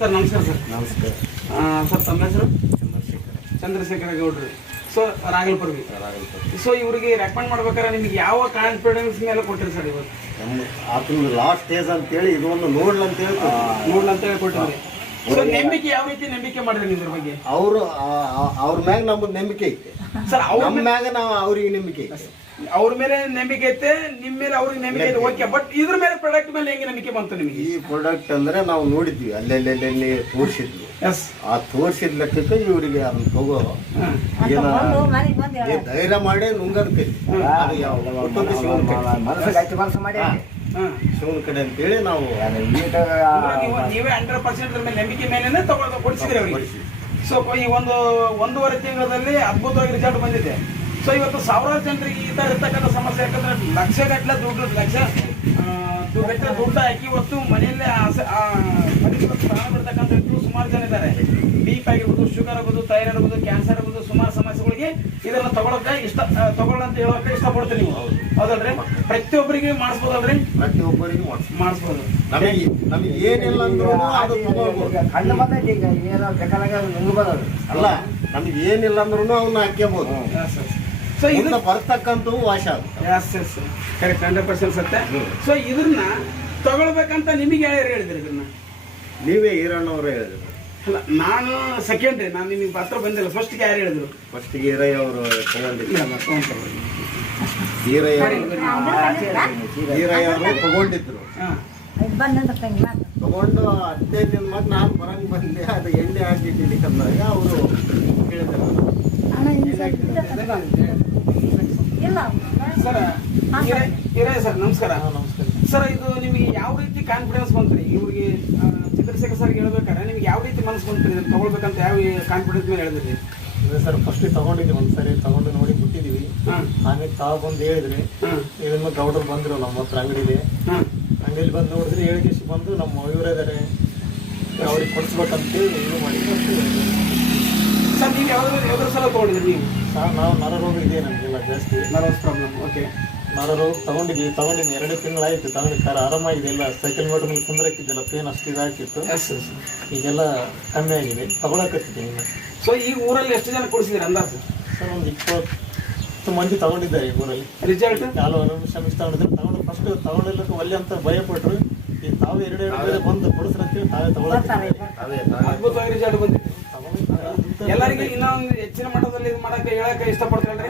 Sir ನಮಸ್ಕಾರ sir. ನಮಸ್ಕಾರ sir ತಮ್ಮ ಹೆಸರು? ಚಂದ್ರಶೇಖರ್. ಚಂದ್ರಶೇಖರ ಗೌಡ್ರಿ. ಸೊ ರಾಗಲ್ಪುರ್ವಿ. ಸೊ ಇವ್ರಿಗೆ ರೆಕಮೆಂಡ್ ಮಾಡ್ಬೇಕಾದ್ರೆ ನಿಮ್ಗೆ ಯಾವ ಕಾನ್ಫಿಡೆನ್ಸ್ ಮೇಲೆ ಕೊಟ್ಟಿರಿ ಸರ್ ಇವತ್ತು? ಆತನ ಲಾಸ್ಟ್ ಸ್ಟೇಜ್ ಅಂತೇಳಿ ಇದು ಒಂದು ನೋಡ್ಲಂತೇಳಿ ಕೊಟ್ಟಿರಿ. ಸೊ ನಂಬಿಕೆ ಯಾವ ರೀತಿ ನಂಬಿಕೆ ಮಾಡಿದ್ರಿ ಇದ್ರ ಬಗ್ಗೆ? ಅವ್ರ ಮ್ಯಾಗ ನಮ್ದು ನಂಬಿಕೆ ಐತೆ ಸರ್. ನಮ್ಮ ಮ್ಯಾಗ ನಾವು ಅವ್ರಿಗೆ ನಂಬಿಕೆ ಐತೆ. ಅವ್ರ ಮೇಲೆ ನಂಬಿಕೆ ಐತೆ, ನಿಮ್ ಮೇಲೆ ಅವ್ರಿಗೆ ನಂಬಿಕೆ ಐತೆ. ಓಕೆ, ಬಟ್ ಇದ್ರ ಮೇಲೆ ಪ್ರಾಡಕ್ಟ್ ಮೇಲೆ ಹೆಂಗೆ ನಂಬಿಕೆ ಬಂತು ನಿಮಗೆ? ಈ ಪ್ರಾಡಕ್ಟ್ ಅಂದ್ರೆ ನಾವು ನೋಡಿದ್ವಿ ಅಲ್ಲೆಲ್ಲೆಲ್ಲಿ ತೋರಿಸಿದ್ವಿ. ಎಸ್, ಆ ತೋರಿಸಿದ ಲೆಕ್ಕಕ್ಕೆ ಇವರಿಗೆ ಅದನ್ನ ತಗೋ ಧೈರ್ಯ ಮಾಡಿ ನುಂಗದಕ್ಕೆ ಶಿವನ ಕಡೆ ಅಂತೇಳಿ ನಾವು ನೀವೇ 100% ಮೇಲೆ ನಂಬಿಕೆ ಮೇಲೆ ಕೊಡಿಸಿದ್ರಿ ಅವ್ರಿಗೆ. ಸೊ ಈ ಒಂದೂವರೆ ತಿಂಗಳಲ್ಲಿ ಅದ್ಭುತವಾಗಿ ರಿಸಲ್ಟ್ ಬಂದಿದೆ. ಸೊ ಇವತ್ತು ಸಾವಿರಾರು ಜನರಿಗೆ ಈ ತರ ಇರ್ತಕ್ಕಂಥ ಸಮಸ್ಯೆ, ಯಾಕಂದ್ರೆ ಲಕ್ಷಗಟ್ಟಲೆ ದುಡ್ಡು ಹಾಕಿ ಇವತ್ತು ಮನೆಯಲ್ಲೇ ಪ್ರಾಣ ಬಿಡ್ತಕ್ಕಂಥ ವ್ಯಕ್ತಿಗಳು ಸುಮಾರು ಜನ ಇದ್ದಾರೆ. BP ಆಗಿರ್ಬೋದು, ಶುಗರ್ ಆಗ್ಬೋದು, ಥೈರಾಯ್ಡ್ ಆಗ್ಬೋದು, ಕ್ಯಾನ್ಸರ್ ಆಗ್ಬೋದು, ಸುಮಾರು ಸಮಸ್ಯೆಗಳಿಗೆ ಇದನ್ನ ತಗೊಳ್ಳಂತ ಹೇಳೋಕೆ ಇಷ್ಟಪಡ್ತೀನಿ. ನೀವು ಹೌದಲ್ರಿ? ಪ್ರತಿಯೊಬ್ಬರಿಗೆ ಮಾಡಿಸ್ಬೋದಲ್ರಿ? ಪ್ರತಿಯೊಬ್ಬರಿಗೆ ಮಾಡಿಸ್ಬೋದು. ನಮಗೆ ಏನಿಲ್ಲ ಅಂದ್ರೂ ಅದು ಅಲ್ಲ, ನಮಗೆ ಏನಿಲ್ಲ ಅಂದ್ರೂ ಅವನ್ನ ಹಾಕ್ಯಬಹುದು. ಸೊ ಇದು ಬರ್ತಕ್ಕಂಥವು ವಾಶ ಕರೆಕ್ಟ್, 100% ಸತ್ಯ. ಸೊ ಇದನ್ನ ತಗೊಳ್ಬೇಕಂತ ನಿಮಗೆ ಯಾರು ಹೇಳಿದ್ರಿ? ಇದನ್ನ ನೀವೇ ಈರಣ್ಣವ್ರು ಹೇಳಿದ್ರು. ಅಲ್ಲ, ನಾನು ಸೆಕೆಂಡ್ರಿ, ನಾನು ನಿಮಗೆ ಪತ್ರ ಬಂದಿಲ್ಲ. ಫಸ್ಟ್ಗೆ ಯಾರು ಹೇಳಿದ್ರು? ಫಸ್ಟ್ಗೆ ಈರಯ್ಯ ಅವರು ತಗೊಂಡಿದ್ರು. ಈರಯ್ಯ ಅವರು ತಗೊಂಡಿದ್ರು. ತಗೊಂಡು 15 ದಿನ ಮತ್ತೆ ನಾನು ಬರಂಗ್ ಬಂದೆ. ಅದು ಎಣ್ಣೆ ಹಾಕಿದ್ದೀನಿ ಅಂದಾಗ ಅವರು ಹೇಳಿದ್ರು. ಸರ್ ನಮಸ್ಕಾರ. ಸರ್, ಇದು ನಿಮಗೆ ಯಾವ ರೀತಿ ಕಾನ್ಫಿಡೆನ್ಸ್ ಬಂತ್ರಿ? ಇವ್ರಿಗೆ ಚಂದ್ರಶೇಖರ್ ಸರ್ ಹೇಳ್ಬೇಕಾದ್ರೆ ನಿಮ್ಗೆ ಯಾವ ರೀತಿ ಮನಸ್ಸು ಬಂತ್ರಿ ಇದನ್ನ ತಗೊಳ್ಬೇಕಂತ? ಯಾವ ಕಾನ್ಫಿಡೆನ್ಸ್ ಮೇಲೆ ಹೇಳಿದ್ರಿ? ಸರ್, ಫಸ್ಟ್ ತಗೊಂಡಿದ್ವಿ, ಒಂದ್ಸರಿ ತಗೊಂಡು ನೋಡಿ ಬಿಟ್ಟಿದೀವಿ. ಆಮೇಲೆ ಬಂದು ಹೇಳಿದ್ರಿ. ಇದನ್ನ ಗೌಡರು ಬಂದ್ರು ನಮ್ಮ ಹತ್ರ ಅಂಗಡಿಲಿ. ಅಂಗಡಿಲಿ ಬಂದು ನೋಡಿದ್ರೆ ಹೇಳಿಕೆ ಬಂದು ನಮ್ಮ ಇವರಿದ್ದಾರೆ, ಅವ್ರಿಗೆ ಕೊಡಿಸ್ಬೇಕಂತೇಳಿ ಇದು ಮಾಡಿದ್ವಿ. ಸರ್, ನೀವು ಯಾವ್ದ್ರ ಸಲ ತಗೊಂಡಿದ್ರಿ ನೀವು? ಸರ್, ನಾವು ನರರೋಗ ಇದೆ ನಮಗೆಲ್ಲ ಜಾಸ್ತಿ, ನರ್ವಸ್ ಪ್ರಾಬ್ಲಮ್. ಓಕೆ, ನರರೋಗ ತಗೊಂಡಿದ್ವಿ. 2 ತಿಂಗಳಾಯ್ತು. ತಗೊಂಡು ಆರಾಮಾಗಿದೆ. ಎಲ್ಲ ಸೈಕಲ್ ಮೋಟರ್ ಮೇಲೆ ಕುಂದ್ರಕ್ಕಿದ್ದೆಲ್ಲ ಪೇನ್ ಅಷ್ಟು ಇದಾಗಿತ್ತು. ಈಗೆಲ್ಲ ಕಮ್ಮಿ ಆಗಿದೆ. ತಗೊಳಕತ್ತಿದ್ದೀನಿ ಇನ್ನು. ಸೊ ಈ ಊರಲ್ಲಿ ಎಷ್ಟು ಜನ ಕೊಡಿಸಿದ್ರಿ ಅಂದಾಜು? ಸರ್, ಒಂದು 20 ಮಂದಿ ತಗೊಂಡಿದ್ದಾರೆ ಈ ಊರಲ್ಲಿ. ರಿಸಲ್ಟ್ ತಗೊಂಡು ಫಸ್ಟ್ ತಗೊಂಡಿಲ್ಲಕ್ಕೆ ಒಳ್ಳೆ ಅಂತ ಭಯಪಟ್ರು. ಈಗ ತಾವು 2 ಬಂದು ಕೊಡಿಸ್ರಂತೇಳಿ ತಾವೇ ತಗೊಳ್ತೀವಿ. ಅದ್ಭುತವಾಗಿ ರಿಸಲ್ಟ್ ಬಂದಿದೆ. ಎಲ್ಲರಿಗೆ ಇನ್ನೊಂದು ಹೆಚ್ಚಿನ ಮಟ್ಟದಲ್ಲಿ ಇದು ಮಾಡಕ್ಕೆ ಹೇಳಕ್ಕೆ ಇಷ್ಟಪಡ್ತಾರೆ.